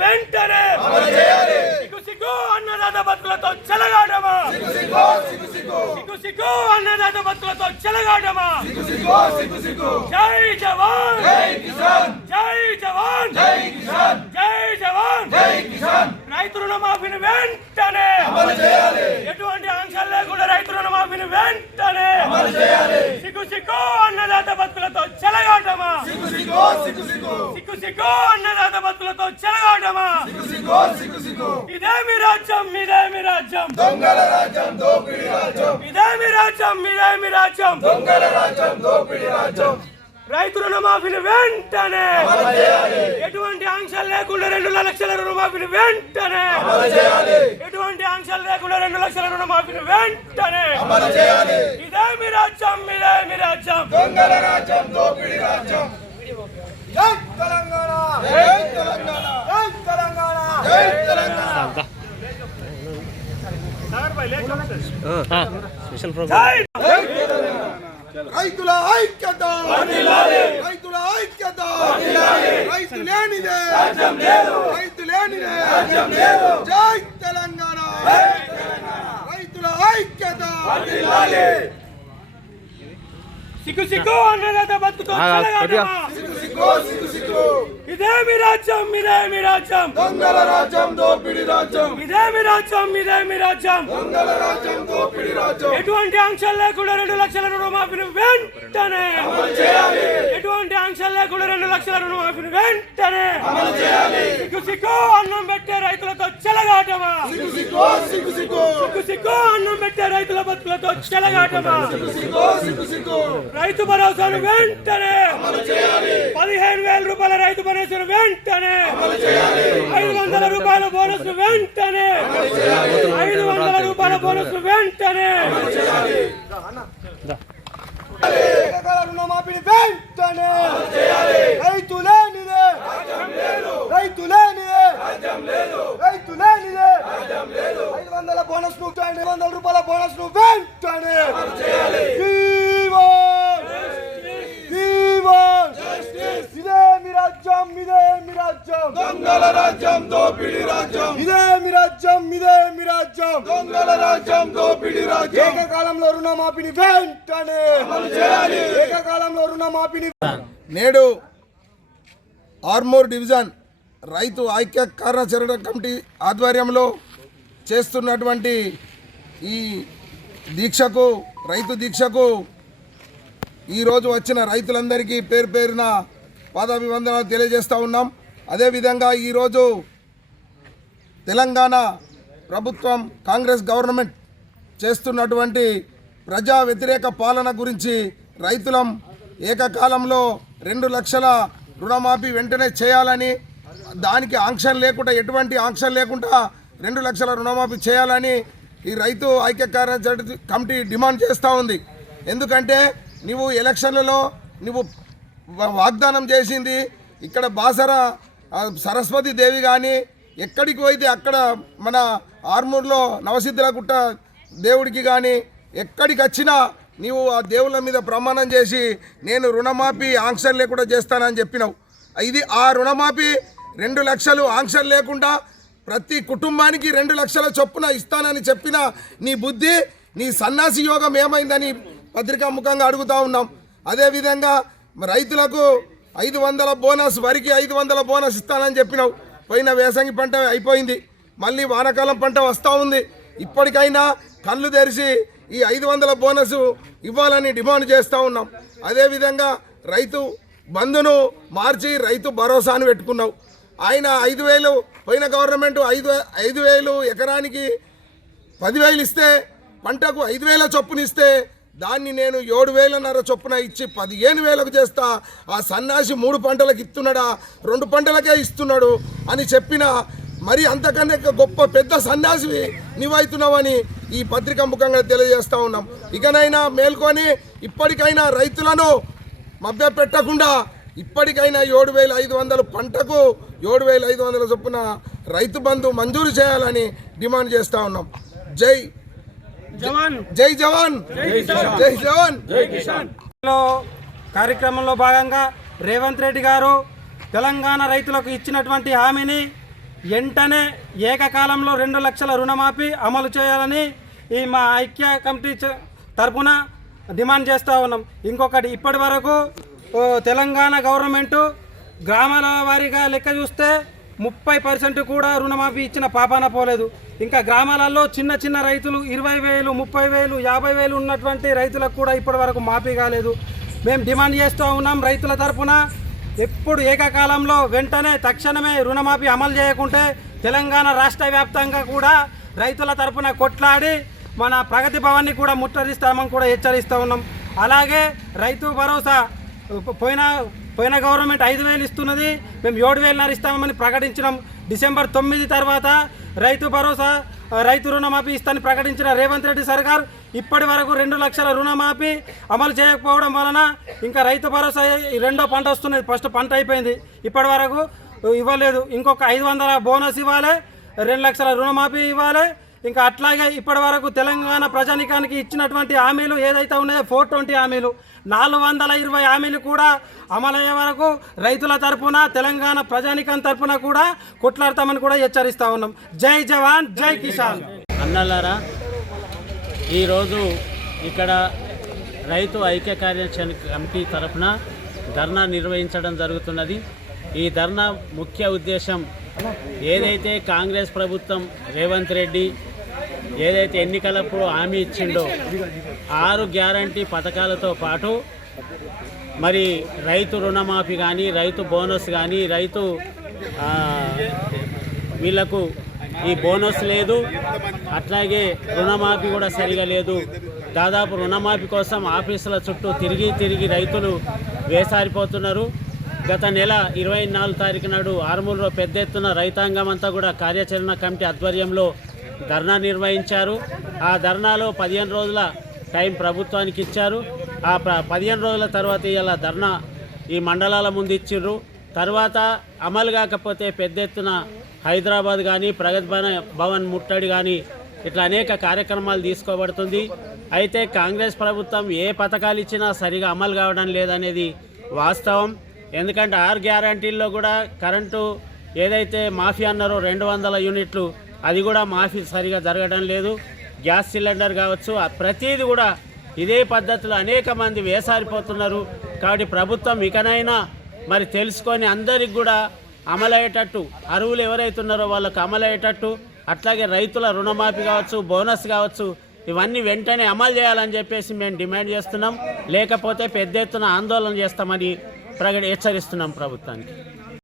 వెంటనే సిగ్గు సిగ్గు అన్నదాత బతుకులతో చెలగాడమా సిగ్గు సిగ్గు అన్నదాత బతుకులతో చెలగాడమా జై జవాన్ జై జవాన్ జై జవాన్ రైతు రుణమాఫీని వెంటనే ఎటువంటి ఆంక్షలు లేకుండా రైతు రుణమాఫీని వెంటనే సిగ్గు సిగ్గు అన్నదాత బతుకులతో చెలగాడమా సిగ్గు సిగ్గు అన్నదాత నాయనమా సిగ్గు సిగ్గు ఇదేమి రాజ్యం ఇదేమి రాజ్యం దొంగల రాజ్యం దోపిడి రాజ్యం ఇదేమి రాజ్యం ఇదేమి రాజ్యం దొంగల రాజ్యం దోపిడి రాజ్యం రైతు రుణమాఫీలు వెంటనే ఎటువంటి ఆంక్షలు లేకుండా రెండు లక్షల రుణమాఫీలు వెంటనే ఎటువంటి ఆంక్షలు లేకుండా రెండు లక్షల రుణమాఫీలు వెంటనే ఇదేమి రాజ్యం ఇదేమి రాజ్యం దొంగల రాజ్యం దోపిడి రాజ్యం తెలంగాణ జై తెలంగాణ జై తెలంగాణ జై తెలంగాణ స్పెషల్ ప్రోగ్రామ్ రైతుల ఐక్యత రైతుల ఐక్యత రైతు లేనిదే రైతు లేనిదే జై తెలంగాణ రైతుల ఐక్యత సిగ్గు సిగ్గు అన్నదాత బతుకు సిగ్గు సిగ్గు సిగ్గు ఇదేమి రాజ్యం రాజ్యం దొంగల రాజ్యం దోపిడి రాజ్యం ఇదేమి రాజ్యం రాజ్యం దొంగల రాజ్యం దోపిడి రాజ్యం ఎటువంటి ఆంక్షలు లేకుండా రెండు లక్షల రుణమాఫీని వెంటనే ఎటువంటి ఆంక్షలు లేకుండా రెండు లక్షల రుణమాఫీని వెంటనే సిగ్గు సిగ్గు అన్నం పెట్టే రైతులతో చెలగాటమా సిగ్గు సిగ్గు సిగ్గు సిగ్గు సిగ్గు సిగ్గు అన్నం పెట్టే రైతుల బతుకులతో చెలగాటమా సిగ్గు సిగ్గు సిగ్గు సిగ్గు రైతు భరోసాను వెంటనే అమలు చేయాలి రూపాయల రైతు బోనస్ వెంటనే ఐదు వందల రూపాయల బోనస్ వెంటనే ఐదు వందల రూపాయల బోనస్ వెంటనే రుణమాఫీని వెంటనే రైతు లేనిదే రైతు లేనిదే ఐదు వందల బోనస్ ఐదు వందల రూపాయల రాజ్యం ఇదే మీ రాజ్యం దొంగల రాజ్యం దోపిడి రాజ్యం ఇదే మీ రాజ్యం ఇదే మీ రాజ్యం దొంగల రాజ్యం దోపిడి రాజ్యం ఏకకాలంలో రుణమాఫీని వెంటనే చేయాలి ఏకకాలంలో రుణమాఫీని నేడు ఆర్మోర్ డివిజన్ రైతు ఐక్య కార్యాచరణ కమిటీ ఆధ్వర్యంలో చేస్తున్నటువంటి ఈ దీక్షకు రైతు దీక్షకు ఈరోజు వచ్చిన రైతులందరికీ పేరు పేరున పాదాభివందనాలు తెలియజేస్తూ ఉన్నాం అదేవిధంగా ఈరోజు తెలంగాణ ప్రభుత్వం కాంగ్రెస్ గవర్నమెంట్ చేస్తున్నటువంటి ప్రజా వ్యతిరేక పాలన గురించి రైతులం ఏకకాలంలో రెండు లక్షల రుణమాఫీ వెంటనే చేయాలని దానికి ఆంక్షలు లేకుండా ఎటువంటి ఆంక్షలు లేకుండా రెండు లక్షల రుణమాఫీ చేయాలని ఈ రైతు ఐక్య కమిటీ డిమాండ్ చేస్తూ ఉంది ఎందుకంటే నువ్వు ఎలక్షన్లలో నువ్వు వాగ్దానం చేసింది ఇక్కడ బాసర సరస్వతి దేవి కానీ ఎక్కడికి పోయితే అక్కడ మన ఆర్మూర్లో గుట్ట దేవుడికి కానీ ఎక్కడికి వచ్చినా నీవు ఆ దేవుళ్ళ మీద ప్రమాణం చేసి నేను రుణమాఫీ ఆంక్షలు లేకుండా చేస్తానని చెప్పినావు ఇది ఆ రుణమాఫీ రెండు లక్షలు ఆంక్షలు లేకుండా ప్రతి కుటుంబానికి రెండు లక్షల చొప్పున ఇస్తానని చెప్పిన నీ బుద్ధి నీ సన్నాసి యోగం ఏమైందని పత్రికా ముఖంగా అడుగుతూ ఉన్నాం అదేవిధంగా మరి రైతులకు ఐదు వందల బోనస్ వరికి ఐదు వందల బోనస్ ఇస్తానని చెప్పినావు పోయిన వేసంగి పంట అయిపోయింది మళ్ళీ వానాకాలం పంట వస్తూ ఉంది ఇప్పటికైనా కళ్ళు తెరిచి ఈ ఐదు వందల బోనస్ ఇవ్వాలని డిమాండ్ చేస్తూ ఉన్నాం అదేవిధంగా రైతు బంధును మార్చి రైతు భరోసాను పెట్టుకున్నావు ఆయన ఐదు వేలు పోయిన గవర్నమెంట్ ఐదు ఐదు వేలు ఎకరానికి పదివేలు ఇస్తే పంటకు ఐదు వేల చొప్పునిస్తే దాన్ని నేను ఏడు వేలన్నర చొప్పున ఇచ్చి పదిహేను వేలకు చేస్తా ఆ సన్నాసి మూడు పంటలకు ఇస్తున్నాడా రెండు పంటలకే ఇస్తున్నాడు అని చెప్పిన మరి అంతకన్నా గొప్ప పెద్ద సన్యాసివి నీవైతున్నావని ఈ పత్రిక ముఖంగా తెలియజేస్తూ ఉన్నాం ఇకనైనా మేల్కొని ఇప్పటికైనా రైతులను మభ్య పెట్టకుండా ఇప్పటికైనా ఏడు వేల ఐదు వందల పంటకు ఏడు వేల ఐదు వందల చొప్పున రైతు బంధు మంజూరు చేయాలని డిమాండ్ చేస్తూ ఉన్నాం జై జై జవాన్ జై జవాన్ కార్యక్రమంలో భాగంగా రేవంత్ రెడ్డి గారు తెలంగాణ రైతులకు ఇచ్చినటువంటి హామీని వెంటనే ఏకకాలంలో రెండు లక్షల రుణమాఫీ అమలు చేయాలని ఈ మా ఐక్య కమిటీ తరఫున డిమాండ్ చేస్తూ ఉన్నాం ఇంకొకటి ఇప్పటి వరకు తెలంగాణ గవర్నమెంటు గ్రామాల వారీగా లెక్క చూస్తే ముప్పై పర్సెంట్ కూడా రుణమాఫీ ఇచ్చిన పాపాన పోలేదు ఇంకా గ్రామాలలో చిన్న చిన్న రైతులు ఇరవై వేలు ముప్పై వేలు యాభై వేలు ఉన్నటువంటి రైతులకు కూడా ఇప్పటి వరకు మాఫీ కాలేదు మేము డిమాండ్ చేస్తూ ఉన్నాం రైతుల తరఫున ఎప్పుడు ఏకకాలంలో వెంటనే తక్షణమే రుణమాఫీ అమలు చేయకుంటే తెలంగాణ రాష్ట్ర వ్యాప్తంగా కూడా రైతుల తరఫున కొట్లాడి మన ప్రగతి భవన్ని కూడా ముట్టరిస్తామని కూడా హెచ్చరిస్తూ ఉన్నాం అలాగే రైతు భరోసా పోయిన పోయిన గవర్నమెంట్ ఐదు వేలు ఇస్తున్నది మేము ఏడు వేలు నరిస్తామని ప్రకటించడం డిసెంబర్ తొమ్మిది తర్వాత రైతు భరోసా రైతు రుణమాఫీ ఇస్తాను ప్రకటించిన రేవంత్ రెడ్డి సర్కార్ ఇప్పటి వరకు రెండు లక్షల రుణమాఫీ అమలు చేయకపోవడం వలన ఇంకా రైతు భరోసా రెండో పంట వస్తున్నది ఫస్ట్ పంట అయిపోయింది ఇప్పటి వరకు ఇవ్వలేదు ఇంకొక ఐదు వందల బోనస్ ఇవ్వాలి రెండు లక్షల రుణమాఫీ ఇవ్వాలి ఇంకా అట్లాగే ఇప్పటి వరకు తెలంగాణ ప్రజానికానికి ఇచ్చినటువంటి హామీలు ఏదైతే ఉన్నాయో ఫోర్ ట్వంటీ హామీలు నాలుగు వందల ఇరవై హామీలు కూడా అమలయ్యే వరకు రైతుల తరఫున తెలంగాణ ప్రజానికం తరఫున కూడా కొట్లాడతామని కూడా హెచ్చరిస్తూ ఉన్నాం జై జవాన్ జై కిసాన్ అన్నలారా ఈరోజు ఇక్కడ రైతు ఐక్య కార్యాచరణ కమిటీ తరఫున ధర్నా నిర్వహించడం జరుగుతున్నది ఈ ధర్నా ముఖ్య ఉద్దేశం ఏదైతే కాంగ్రెస్ ప్రభుత్వం రేవంత్ రెడ్డి ఏదైతే ఎన్నికలప్పుడు హామీ ఇచ్చిండో ఆరు గ్యారంటీ పథకాలతో పాటు మరి రైతు రుణమాఫీ కానీ రైతు బోనస్ కానీ రైతు వీళ్లకు ఈ బోనస్ లేదు అట్లాగే రుణమాఫీ కూడా సరిగా లేదు దాదాపు రుణమాఫీ కోసం ఆఫీసుల చుట్టూ తిరిగి తిరిగి రైతులు వేసారిపోతున్నారు గత నెల ఇరవై నాలుగు తారీఖు నాడు ఆరుమూరులో పెద్ద ఎత్తున రైతాంగం అంతా కూడా కార్యాచరణ కమిటీ ఆధ్వర్యంలో ధర్నా నిర్వహించారు ఆ ధర్నాలో పదిహేను రోజుల టైం ప్రభుత్వానికి ఇచ్చారు ఆ పదిహేను రోజుల తర్వాత ఇలా ధర్నా ఈ మండలాల ముందు ఇచ్చిర్రు తర్వాత అమలు కాకపోతే పెద్ద ఎత్తున హైదరాబాద్ కానీ ప్రగతి భవన్ ముట్టడి కానీ ఇట్లా అనేక కార్యక్రమాలు తీసుకోబడుతుంది అయితే కాంగ్రెస్ ప్రభుత్వం ఏ పథకాలు ఇచ్చినా సరిగా అమలు కావడం లేదనేది వాస్తవం ఎందుకంటే ఆరు గ్యారంటీల్లో కూడా కరెంటు ఏదైతే మాఫియా అన్నారో రెండు వందల యూనిట్లు అది కూడా మాఫీ సరిగా జరగడం లేదు గ్యాస్ సిలిండర్ కావచ్చు ప్రతిదీ కూడా ఇదే పద్ధతిలో అనేక మంది వేసారిపోతున్నారు కాబట్టి ప్రభుత్వం ఇకనైనా మరి తెలుసుకొని అందరికి కూడా అమలయ్యేటట్టు అరువులు ఎవరైతున్నారో వాళ్ళకు అమలయ్యేటట్టు అట్లాగే రైతుల రుణమాఫీ కావచ్చు బోనస్ కావచ్చు ఇవన్నీ వెంటనే అమలు చేయాలని చెప్పేసి మేము డిమాండ్ చేస్తున్నాం లేకపోతే పెద్ద ఎత్తున ఆందోళన చేస్తామని ప్రగ హెచ్చరిస్తున్నాం ప్రభుత్వానికి